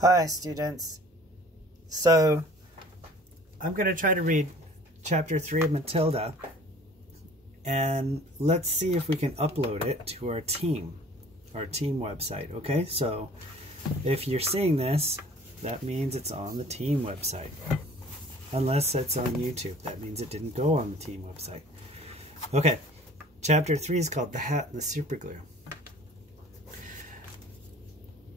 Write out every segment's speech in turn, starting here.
Hi students. So I'm going to try to read chapter 3 of Matilda, and let's see if we can upload it to our team website. Okay, so if you're seeing this, that means it's on the team website. Unless it's on YouTube, that means it didn't go on the team website. Okay, chapter 3 is called The Hat and the Superglue.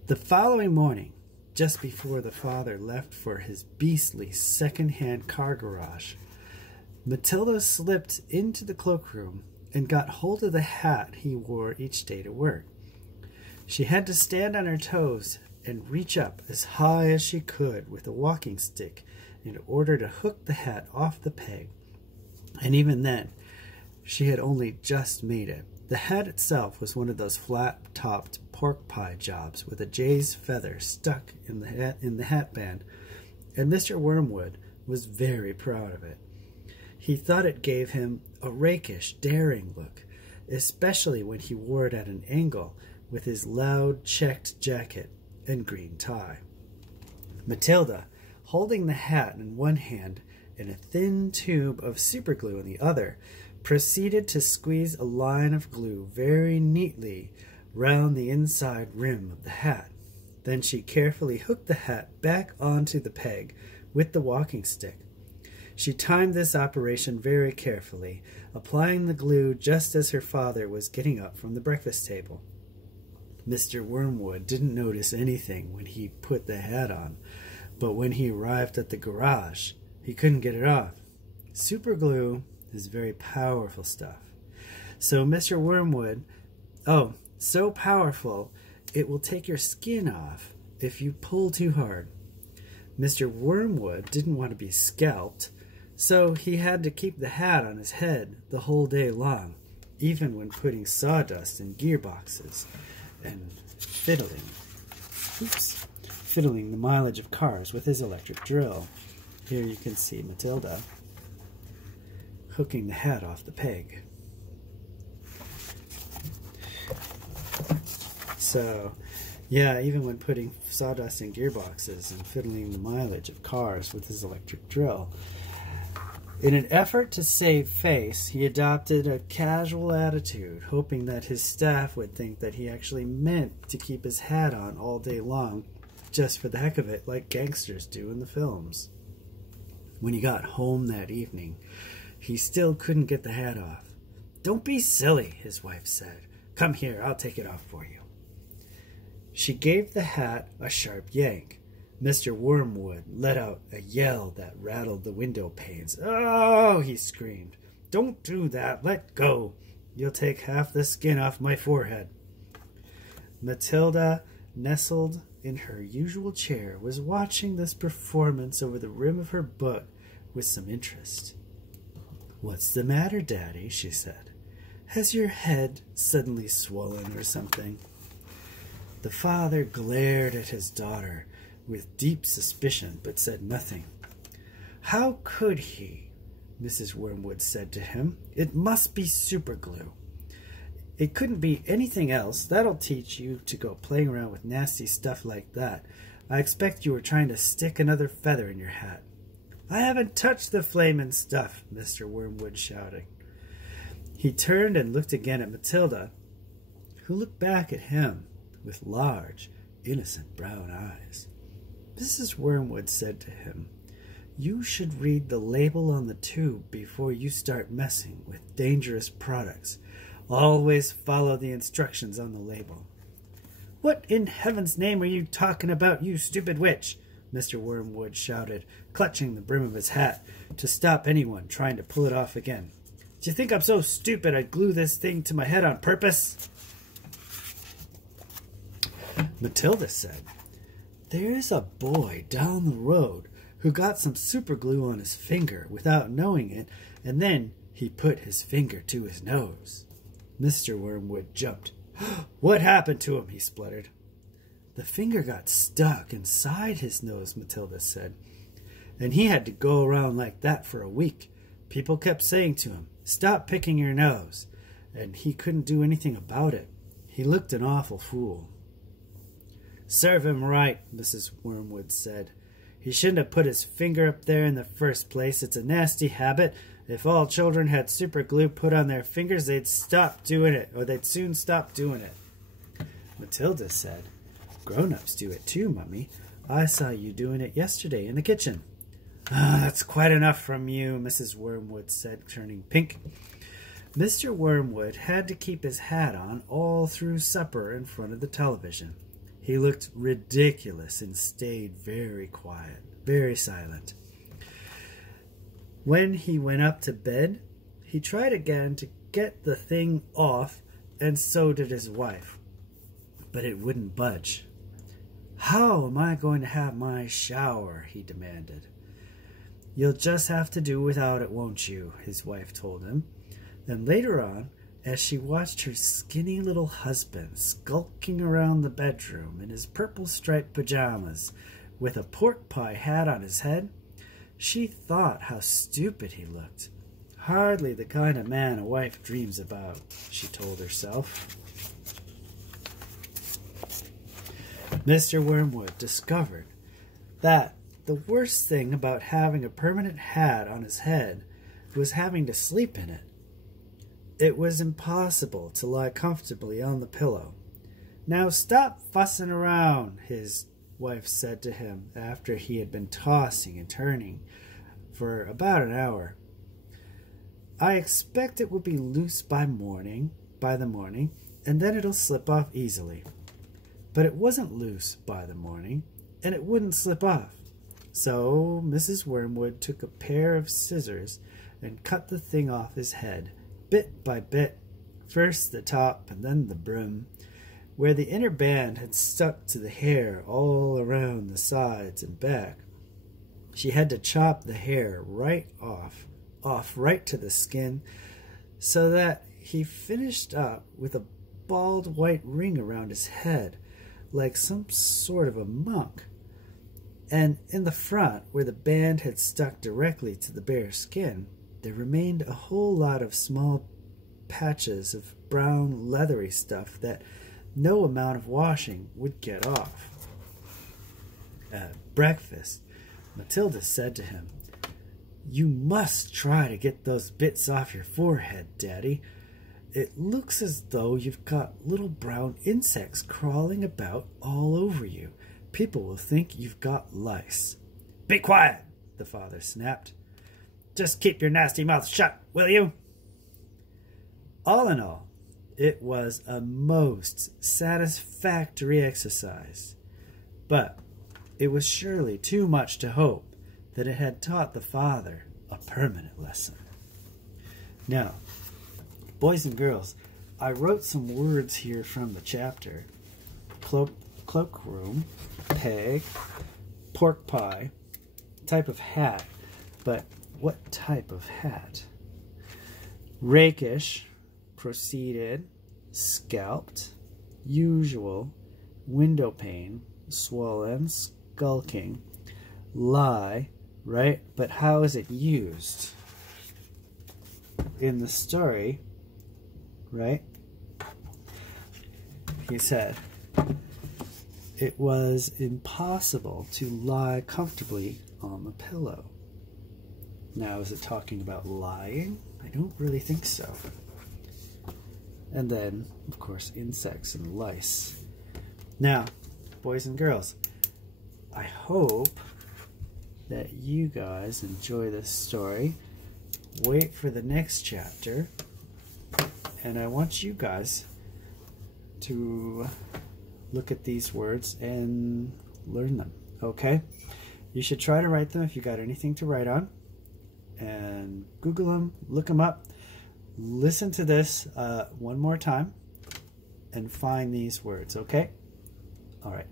The following morning, just before the father left for his beastly second-hand car garage, Matilda slipped into the cloakroom and got hold of the hat he wore each day to work. She had to stand on her toes and reach up as high as she could with a walking stick in order to hook the hat off the peg. And even then, she had only just made it. The hat itself was one of those flat-topped pork pie jobs with a jay's feather stuck in the hatband, and Mr. Wormwood was very proud of it. He thought it gave him a rakish, daring look, especially when he wore it at an angle with his loud checked jacket and green tie. Matilda, holding the hat in one hand and a thin tube of superglue in the other, proceeded to squeeze a line of glue very neatly round the inside rim of the hat. Then she carefully hooked the hat back onto the peg with the walking stick. She timed this operation very carefully, applying the glue just as her father was getting up from the breakfast table. Mr. Wormwood didn't notice anything when he put the hat on, but when he arrived at the garage, he couldn't get it off. Superglue is very powerful stuff. So Mr. Wormwood, so powerful it will take your skin off if you pull too hard. Mr. Wormwood didn't want to be scalped, so he had to keep the hat on his head the whole day long, even when putting sawdust in gearboxes and fiddling the mileage of cars with his electric drill. Here you can see Matilda hooking the hat off the peg. So, yeah, even when putting sawdust in gearboxes and fiddling the mileage of cars with his electric drill. In an effort to save face, he adopted a casual attitude, hoping that his staff would think that he actually meant to keep his hat on all day long, just for the heck of it, like gangsters do in the films. When he got home that evening, he still couldn't get the hat off. "Don't be silly," his wife said. "Come here, I'll take it off for you." She gave the hat a sharp yank. Mr. Wormwood let out a yell that rattled the window panes. "Oh!" he screamed. "Don't do that. Let go. You'll take half the skin off my forehead." Matilda, nestled in her usual chair, was watching this performance over the rim of her book with some interest. "What's the matter, Daddy?" she said. "Has your head suddenly swollen or something?" The father glared at his daughter with deep suspicion, but said nothing. "How could he?" Mrs. Wormwood said to him. "It must be superglue. It couldn't be anything else. That'll teach you to go playing around with nasty stuff like that. I expect you were trying to stick another feather in your hat." "I haven't touched the flamin' stuff," Mr. Wormwood shouted. He turned and looked again at Matilda, who looked back at him with large, innocent brown eyes. Mrs. Wormwood said to him, "You should read the label on the tube before you start messing with dangerous products. Always follow the instructions on the label." "What in heaven's name are you talking about, you stupid witch?" Mr. Wormwood shouted, clutching the brim of his hat to stop anyone trying to pull it off again. "Do you think I'm so stupid I'd glue this thing to my head on purpose?" Matilda said, "There's a boy down the road who got some superglue on his finger without knowing it, and then he put his finger to his nose." Mr. Wormwood jumped. "What happened to him?" he spluttered. "The finger got stuck inside his nose," Matilda said, "and he had to go around like that for a week. People kept saying to him, 'Stop picking your nose,' and he couldn't do anything about it. He looked an awful fool." Serve him right, Mrs. Wormwood said. He shouldn't have put his finger up there in the first place. It's a nasty habit. If all children had super glue put on their fingers, they'd stop doing it, or they'd soon stop doing it. Matilda said, Grown-ups do it too, Mummy. I saw you doing it yesterday in the kitchen. That's quite enough from you, Mrs. Wormwood said, turning pink. Mr. Wormwood had to keep his hat on all through supper in front of the television. He looked ridiculous and stayed very quiet, very silent. When he went up to bed, he tried again to get the thing off, and so did his wife. But it wouldn't budge. How am I going to have my shower? He demanded. You'll just have to do without it, won't you? His wife told him. Then later on, as she watched her skinny little husband skulking around the bedroom in his purple striped pajamas with a pork pie hat on his head, she thought how stupid he looked. Hardly the kind of man a wife dreams about, she told herself. Mr. Wormwood discovered that the worst thing about having a permanent hat on his head was having to sleep in it. It was impossible to lie comfortably on the pillow. Now stop fussing around, his wife said to him after he had been tossing and turning for about an hour. I expect it will be loose by the morning, and then it'll slip off easily. But it wasn't loose by the morning, and it wouldn't slip off. So Mrs. Wormwood took a pair of scissors and cut the thing off his head, bit by bit, first the top and then the brim, where the inner band had stuck to the hair all around the sides and back. She had to chop the hair right off right to the skin, so that he finished up with a bald white ring around his head, like some sort of a monk. And in the front, where the band had stuck directly to the bare skin, there remained a whole lot of small patches of brown leathery stuff that no amount of washing would get off. At breakfast, Matilda said to him, You must try to get those bits off your forehead, Daddy. It looks as though you've got little brown insects crawling about all over you. People will think you've got lice. Be quiet, the father snapped. Just keep your nasty mouth shut, will you? All in all, it was a most satisfactory exercise, but it was surely too much to hope that it had taught the father a permanent lesson. Now, boys and girls, I wrote some words here from the chapter. Cloakroom, peg, pork pie, type of hat, but what type of hat? Rakish, proceeded, scalped, usual, window pane, swollen, skulking, lie, right? But how is it used? In the story, right? He said, it was impossible to lie comfortably on the pillow. Now, is it talking about lying? I don't really think so. And then, of course, insects and lice. Now, boys and girls, I hope that you guys enjoy this story. Wait for the next chapter. And I want you guys to look at these words and learn them, okay? You should try to write them if you got anything to write on. And Google them, look them up. Listen to this one more time and find these words, okay? All right.